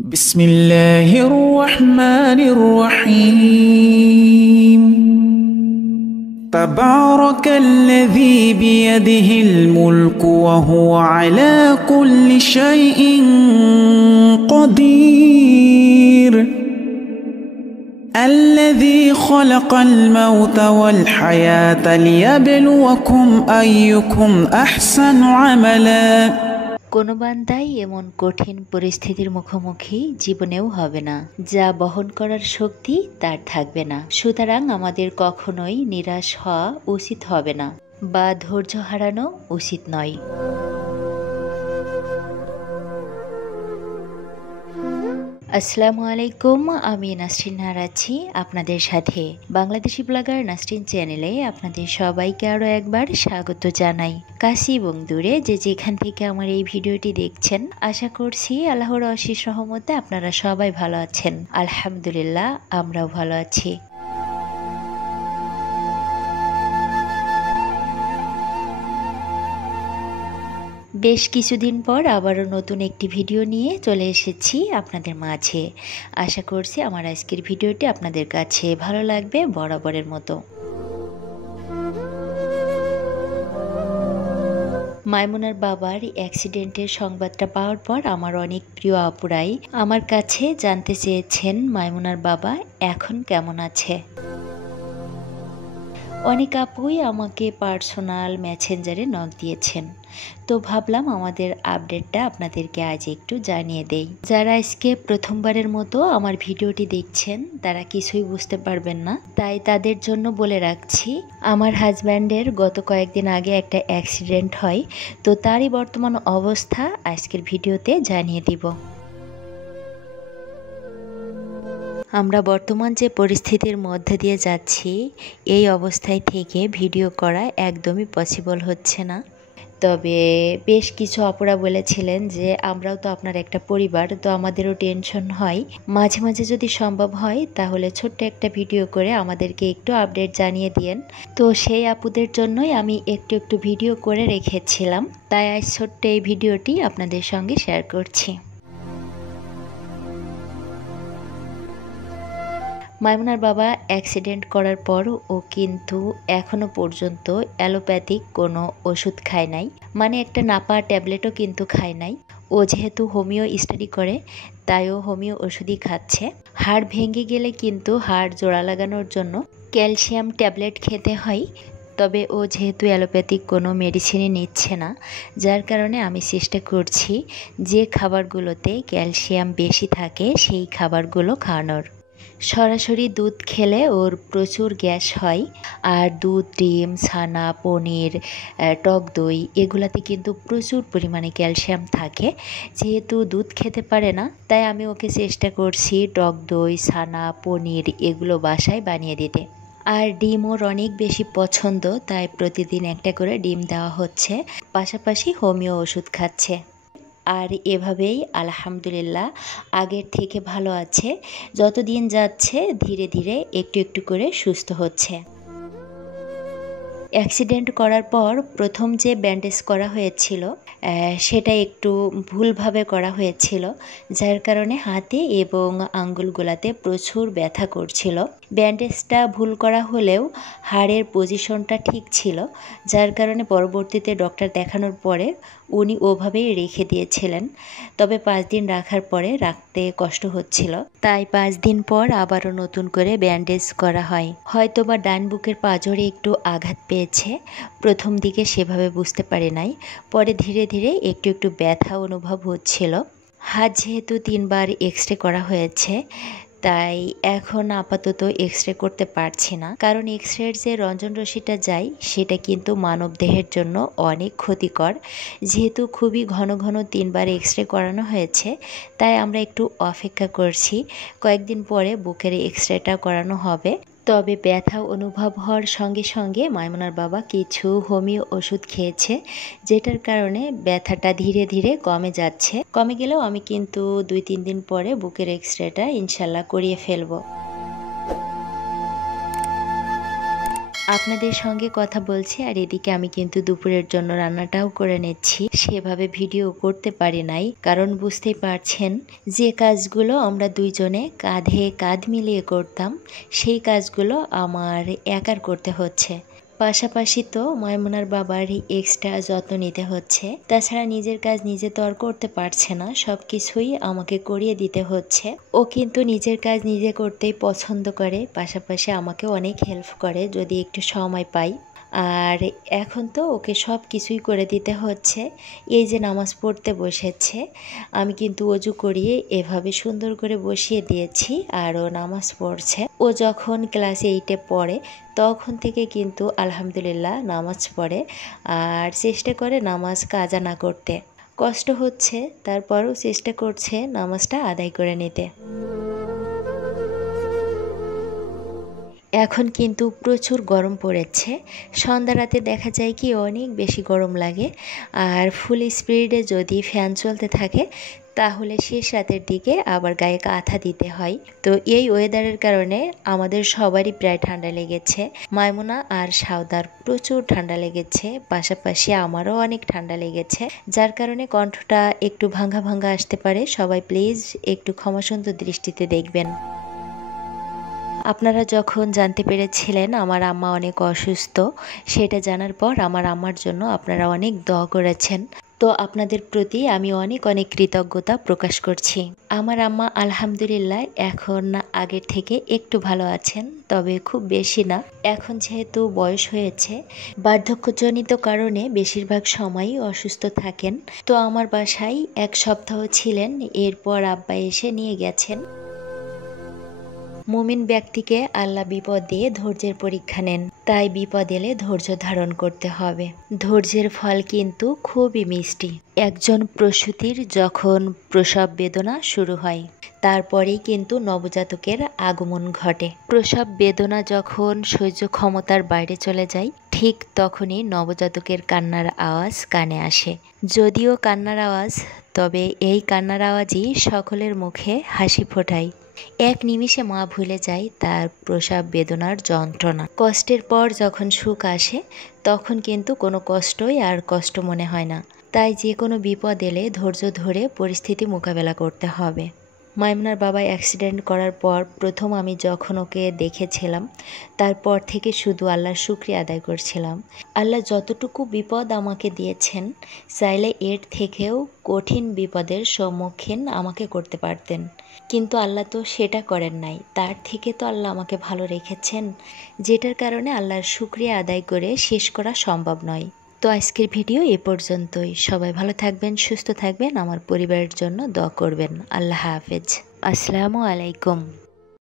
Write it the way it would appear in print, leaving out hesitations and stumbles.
بسم الله الرحمن الرحيم تبارك الذي بيده الملك وهو على كل شيء قدير الذي خلق الموت والحياة ليبلوكم أيكم أحسن عملا কোনো বান্দাই এমন কঠিন পরিস্থিতির মুখোমুখি জীবনেও হবে না যা বহন করার শক্তি তার থাকবে না। সুতরাং আমাদের কখনোই নিরাশ হওয়া উচিত হবে না বা ধৈর্য হারানো উচিত নয়। আসসালামু আলাইকুম, আমি নাসরিন আছি আপনাদের সাথে। বাংলাদেশি ব্লগার নাসরিন চ্যানেলে আপনাদের সবাইকে আরও একবার স্বাগত জানাই। কাছে এবং দূরে যে যেখান থেকে আমার এই ভিডিওটি দেখছেন, আশা করছি আল্লাহর অশেষ রহমতে আপনারা সবাই ভালো আছেন। আলহামদুলিল্লাহ, আমরাও ভালো আছি। বেশ কিছুদিন পর আবারও নতুন একটি ভিডিও নিয়ে চলে এসেছি আপনাদের মাঝে। আশা করছি আমার আজকের ভিডিওটি আপনাদের কাছে ভালো লাগবে বরাবরের মতো। মাইমুনার বাবার অ্যাক্সিডেন্টের সংবাদটা পাওয়ার পর আমার অনেক প্রিয় আপুরাই আমার কাছে জানতে চেয়েছেন মাইমুনার বাবা এখন কেমন আছে। অনেক আপুই আমাকে পার্সোনাল মেসেঞ্জারে নক দিয়েছেন, তো ভাবলাম আমাদের আপডেটটা আপনাদেরকে আজ একটু জানিয়ে দেই। যারা আজকে প্রথমবারের মতো আমার ভিডিওটি দেখছেন তারা কিছুই বুঝতে পারবেন না, তাই তাদের জন্য বলে রাখছি, আমার হাজব্যান্ডের গত কয়েকদিন আগে একটা অ্যাক্সিডেন্ট হয়, তো তারই বর্তমান অবস্থা আজকের ভিডিওতে জানিয়ে দিব। আমরা বর্তমান যে পরিস্থিতির মধ্যে দিয়ে যাচ্ছি, এই অবস্থায় থেকে ভিডিও করা একদমই পসিবল হচ্ছে না। তবে বেশ কিছু আপুরা বলেছিলেন যে আমরাও তো আপনার একটা পরিবার, তো আমাদেরও টেনশন হয়, মাঝে মাঝে যদি সম্ভব হয় তাহলে ছোট্ট একটা ভিডিও করে আমাদেরকে একটু আপডেট জানিয়ে দিয়েন। তো সেই আপুদের জন্যই আমি একটু একটু ভিডিও করে রেখেছিলাম, তাই আজ ছোট্ট এই ভিডিওটি আপনাদের সঙ্গে শেয়ার করছি। মাইমুনার বাবা অ্যাক্সিডেন্ট করার পর ও কিন্তু এখনো পর্যন্ত অ্যালোপ্যাথিক কোনো ওষুধ খায় নাই, মানে একটা নাপা ট্যাবলেটও কিন্তু খায় নাই। ও যেহেতু হোমিও স্টাডি করে তাই ও হোমিও ওষুধই খাচ্ছে। হাড় ভেঙে গেলে কিন্তু হাড় জোড়া লাগানোর জন্য ক্যালসিয়াম ট্যাবলেট খেতে হয়, তবে ও যেহেতু অ্যালোপ্যাথিক কোনো মেডিসিনই নিচ্ছে না, যার কারণে আমি চেষ্টা করছি যে খাবারগুলোতে ক্যালসিয়াম বেশি থাকে সেই খাবারগুলো খাওয়ানোর। সরাসরি দুধ খেলে ওর প্রচুর গ্যাস হয়, আর দুধ, ডিম, ছানা, পনির, টক দই এগুলাতে কিন্তু প্রচুর পরিমাণে ক্যালসিয়াম থাকে। যেহেতু দুধ খেতে পারে না, তাই আমি ওকে চেষ্টা করছি টক দই, ছানা, পনির এগুলো বাসায় বানিয়ে দিতে। আর ডিম ওর অনেক বেশি পছন্দ, তাই প্রতিদিন একটা করে ডিম দেওয়া হচ্ছে, পাশাপাশি হোমিও ওষুধ খাচ্ছে। আর এভাবেই আলহামদুলিল্লাহ আগের থেকে ভালো আছে। যত দিন যাচ্ছে ধীরে ধীরে একটু একটু করে সুস্থ হচ্ছে। অ্যাক্সিডেন্ট করার পর প্রথম যে ব্যান্ডেজ করা হয়েছিল সেটা একটু ভুলভাবে করা হয়েছিল, যার কারণে হাতে এবং আঙ্গুলগুলাতে প্রচুর ব্যথা করছিল। ব্যান্ডেজটা ভুল করা হলেও হাড়ের পজিশনটা ঠিক ছিল, যার কারণে পরবর্তীতে ডক্টর দেখানোর পরে উনি ওভাবেই রেখে দিয়েছিলেন। তবে 5 দিন রাখার পরে রাখতে কষ্ট হচ্ছিল, তাই 5 দিন পর আবারও নতুন করে ব্যান্ডেজ করা হয়। হয়তোবা ডান বুকের পাঁজরে একটু আঘাত পেয়েছে, প্রথম দিকে সেভাবে বুঝতে পারে নাই, পরে ধীরে ধীরে একটু একটু ব্যথা অনুভব হচ্ছিল। হাত যেহেতু 3 বার এক্সরে করা হয়েছে, তাই এখন আপাতত এক্সরে করতে পারছি না, কারণ এক্সরের যে রঞ্জন রশ্মিটা যায় সেটা কিন্তু মানব দেহের জন্য অনেক ক্ষতিকর। যেহেতু খুবই ঘন ঘন 3 বার এক্সরে করানো হয়েছে, তাই আমরা একটু অপেক্ষা করছি, কয়েকদিন পরে বুকের এক্সরেটা করানো হবে। তবে ব্যথা অনুভব হওয়ার সঙ্গে সঙ্গে মাইমুনার বাবা কিছু হোমিও ওষুধ খেয়েছে, যেটার কারণে ব্যথাটা ধীরে ধীরে কমে যাচ্ছে। কমে গেলেও আমি কিন্তু 2-3 দিন পরে বুকের এক্সরেটা ইনশাল্লাহ করিয়ে ফেলবো। আপনাদের সঙ্গে কথা বলছি আর এদিকে আমি কিন্তু দুপুরের জন্য রান্নাটাও করে নিচ্ছি। সেভাবে ভিডিও করতে পারি নাই, কারণ বুঝতেই পারছেন যে কাজগুলো আমরা দুইজনে কাঁধে কাঁধ মিলিয়ে করতাম সেই কাজগুলো আমার একার করতে হচ্ছে। পাশাপাশি তো মাইমুনার বাবার এক্সট্রা যত্ন নিতে হচ্ছে। তাছাড়া নিজের কাজ নিজে তো আর করতে পারছে না, সব কিছুই আমাকে করিয়ে দিতে হচ্ছে। ও কিন্তু নিজের কাজ নিজে করতেই পছন্দ করে, পাশাপাশি আমাকে অনেক হেল্প করে যদি একটু সময় পাই। আর এখন তো ওকে সব কিছুই করে দিতে হচ্ছে। এই যে নামাজ পড়তে বসেছে, আমি কিন্তু অজু করিয়ে এভাবে সুন্দর করে বসিয়ে দিয়েছি আর ও নামাজ পড়ছে। ও যখন ক্লাস 8-এ পড়ে তখন থেকে কিন্তু আলহামদুলিল্লাহ নামাজ পড়ে আর চেষ্টা করে নামাজ কাজা না করতে। কষ্ট হচ্ছে তারপরও চেষ্টা করছে নামাজটা আদায় করে নিতে। এখন কিন্তু প্রচুর গরম পড়েছে। সন্ধ্যা রাতে দেখা যায় কি অনেক বেশি গরম লাগে, আর ফুল স্পিডে যদি ফ্যান চলতে থাকে তাহলে শেষ রাতের দিকে আবার গায়ে কাঁথা দিতে হয়। তো এই ওয়েদারের কারণে আমাদের সবারই প্রায় ঠান্ডা লেগেছে। মাইমুনা আর সাউদার প্রচুর ঠান্ডা লেগেছে, পাশাপাশি আমারও অনেক ঠান্ডা লেগেছে, যার কারণে কণ্ঠটা একটু ভাঙ্গা ভাঙ্গা আসতে পারে। সবাই প্লিজ একটু ক্ষমাসুন্দর দৃষ্টিতে দেখবেন। আপনারা যখন জানতে পেরেছিলেন আমার আম্মা অনেক অসুস্থ, সেটা জানার পর আমার আম্মার জন্য আপনারা অনেক দোয়া করেছেন। তো আপনাদের প্রতি আমি অনেক অনেক কৃতজ্ঞতা প্রকাশ করছি। আমার আম্মা আলহামদুলিল্লাহ এখন আগের থেকে একটু ভালো আছেন, তবে খুব বেশি না। এখন যেহেতু বয়স হয়েছে, বার্ধক্যজনিত কারণে বেশিরভাগ সময়ই অসুস্থ থাকেন। তো আমার বাসায় 1 সপ্তাহ ছিলেন, এরপর আব্বা এসে নিয়ে গেছেন। মুমিন ব্যক্তিকে আল্লাহ বিপদ দিয়ে ধৈর্যের পরীক্ষা নেন, তাই বিপদ এলে ধৈর্য ধারণ করতে হবে। ধৈর্যের ফল কিন্তু খুবই মিষ্টি। একজন প্রসূতির যখন প্রসব বেদনা শুরু হয় তারপরেই কিন্তু নবজাতকের আগমন ঘটে। প্রসব বেদনা যখন সহ্য ক্ষমতার বাইরে চলে যায় ঠিক তখনই নবজাতকের কান্নার আওয়াজ কানে আসে। যদিও কান্নার আওয়াজ, তবে এই কান্নার আওয়াজই সকলের মুখে হাসি ফোটায়। এক নিমিষে মা ভুলে যায় তার প্রসব বেদনার যন্ত্রণা। কষ্টের পর যখন সুখ আসে তখন কিন্তু কোনো কষ্টই আর কষ্ট মনে হয় না। তাই যে কোনো বিপদ এলে ধৈর্য ধরে পরিস্থিতি মোকাবেলা করতে হবে। মাইমুনার বাবা অ্যাক্সিডেন্ট করার পর প্রথম আমি যখন ওকে দেখেছিলাম তারপর থেকে শুধু আল্লাহর শুকরিয়া আদায় করছিলাম। আল্লাহ যতটুকু বিপদ আমাকে দিয়েছেন, চাইলে এর থেকেও কঠিন বিপদের সম্মুখীন আমাকে করতে পারতেন, কিন্তু আল্লাহ তো সেটা করেন নাই। তার থেকে তো আল্লাহ আমাকে ভালো রেখেছেন, যেটার কারণে আল্লাহর শুকরিয়া আদায় করে শেষ করা সম্ভব নয়। তো আজকের ভিডিও এ পর্যন্তই। সবাই ভালো থাকবেন, সুস্থ থাকবেন, আমার পরিবারের জন্য দোয়া করবেন। আল্লাহ হাফেজ। আসসালামু আলাইকুম।